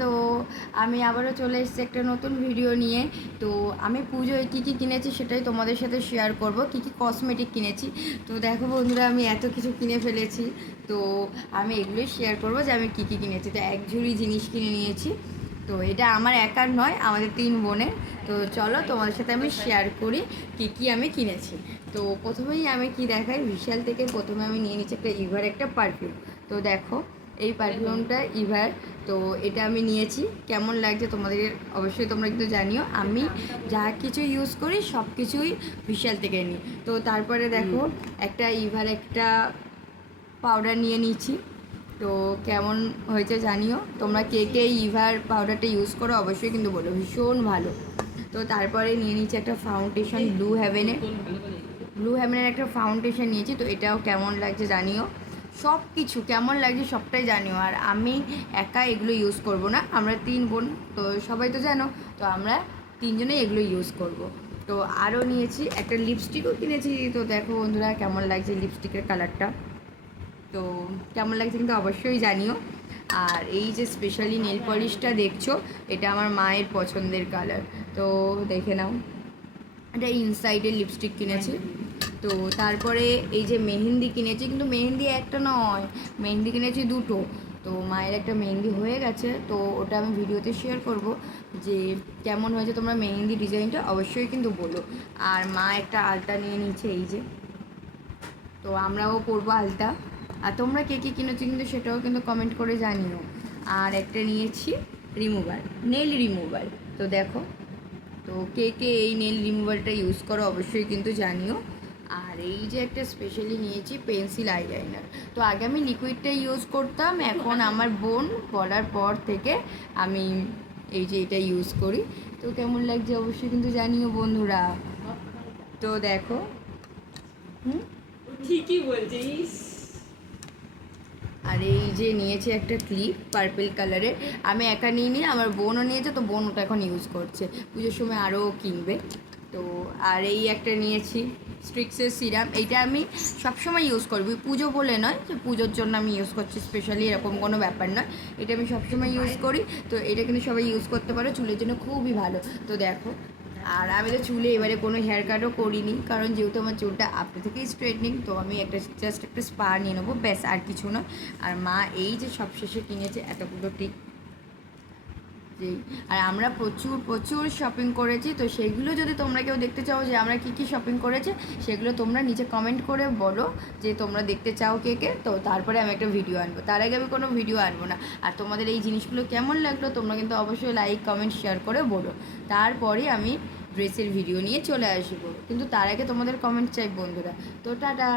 তো আমি আবারও চলে এসেছি একটা নতুন ভিডিও নিয়ে। তো আমি পুজোয় কী কী কিনেছি সেটাই তোমাদের সাথে শেয়ার করব, কী কী কসমেটিক কিনেছি। তো দেখো বন্ধুরা, আমি এত কিছু কিনে ফেলেছি, তো আমি এগুলোই শেয়ার করব যে আমি কী কী কিনেছি। তো এক ঝুড়ি জিনিস কিনে নিয়েছি। তো এটা আমার একার নয়, আমাদের 3 বোনের। তো চলো তোমাদের সাথে আমি শেয়ার করি কী কী আমি কিনেছি। তো প্রথমেই আমি কি দেখাই, বিশাল থেকে প্রথমে আমি নিয়ে নিচ্ছি একটা ইভার একটা পারফিউম। তো দেখো এই পারফিউমটা ইভার। তো এটা আমি নিয়েছি, কেমন লাগছে তোমাদের অবশ্যই তোমরা কিন্তু জানিও। আমি যা কিছু ইউজ করি সব কিছুই বিশাল থেকে নিই। তো তারপরে দেখো একটা ইভার একটা পাউডার নিয়ে নিচ্ছি। তো কেমন হয়েছে জানিও, তোমরা কে কে ইভার পাউডারটা ইউজ করো অবশ্যই কিন্তু বলো, ভীষণ ভালো। তো তারপরে নিয়ে নিচ্ছি একটা ফাউন্ডেশন ব্লু হেভেনের একটা ফাউন্ডেশন নিয়েছি। তো এটাও কেমন লাগছে জানিও, সব কিছু কেমন লাগছে সবটাই জানিও। আর আমি একা এগুলো ইউজ করব না, আমরা 3 বোন, তো সবাই তো জানো। তো আমরা 3 জনেই এগুলো ইউজ করব। তো আরও নিয়েছি একটা লিপস্টিকও কিনেছি। তো দেখো বন্ধুরা কেমন লাগছে লিপস্টিকের কালারটা, তো কেমন লাগছে কিন্তু অবশ্যই জানিও। আর এই যে স্পেশালি নেল পলিশটা দেখছো, এটা আমার মায়ের পছন্দের কালার। তো দেখে নাও, এটা ইনসাইডের লিপস্টিক কিনেছি। তো তারপরে এই যে মেহেন্দি কিনেছি, কিন্তু মেহেন্দি একটা নয়, মেহেন্দি কিনেছি 2টো। তো মায়ের একটা মেহেন্দি হয়ে গেছে, তো ওটা আমি ভিডিওতে শেয়ার করব যে কেমন হয়েছে। তোমরা মেহেন্দি ডিজাইনটা অবশ্যই কিন্তু বলো। আর মা একটা আলতা নিয়ে নিচ্ছে, এই যে। তো আমরাও পরবো আলতা। আর তোমরা কে কী কিনেছো কিন্তু সেটাও কিন্তু কমেন্ট করে জানিও। আর একটা নিয়েছি রিমুভার, নেল রিমুভার। তো দেখো, তো কে কে এই নেল রিমুভারটা ইউজ করো অবশ্যই কিন্তু জানিও। আর এই যে একটা স্পেশালি নিয়েছি পেন্সিল আইলাইনার। তো আগে আমি লিকুইডটা ইউজ করতাম, এখন আমার বোন বলার পর থেকে আমি এই যে এটা ইউজ করি। তো কেমন লাগছে অবশ্যই কিন্তু জানিও বন্ধুরা। তো দেখো, ঠিকই বলছিস। আর এই যে নিয়েছে একটা ক্লিপ পার্পল কালারের, আমি একা নিয়ে নিয়ে আমার বোনও নিয়েছে, তো বোন ওটা এখন ইউজ করছে, পুজোর সময় আরও কিনবে। তো আর এই একটা নিয়েছি স্ট্রিক্সের সিরাম, এইটা আমি সবসময় ইউজ করবি, পুজো বলে নয় যে পুজোর জন্য আমি ইউজ করছি স্পেশালি, এরকম কোনো ব্যাপার নয়, এটা আমি সবসময় ইউজ করি। তো এটা কিন্তু সবাই ইউজ করতে পারো, চুলের জন্য খুবই ভালো। তো দেখো, আর আমি তো চুলে এবারে কোনো হেয়ার কাটও করিনি, কারণ যেহেতু আমার চুলটা আপনি থেকেই স্ট্রেটনিং, তো আমি একটা জাস্ট একটা স্পা নিয়ে নেবো, ব্যাস, আর কিছু নয়। আর মা এই যে সবশেষে কিনেছে এতগুলো টিপ, যেই। আর আমরা প্রচুর প্রচুর শপিং করেছি। তো সেগুলো যদি তোমরা কেউ দেখতে চাও যে আমরা কী কী শপিং করেছি, সেগুলো তোমরা নিচে কমেন্ট করে বলো যে তোমরা দেখতে চাও কে কে। তো তারপরে আমি একটা ভিডিও আনবো, তার আগে আমি কোনো ভিডিও আনবো না। আর তোমাদের এই জিনিসগুলো কেমন লাগলো তোমরা কিন্তু অবশ্যই লাইক কমেন্ট শেয়ার করে বলো, তারপরে আমি ড্রেসের ভিডিও নিয়ে চলে আসবো। কিন্তু তার আগে তোমাদের কমেন্ট চাই বন্ধুরা। তো টাটা।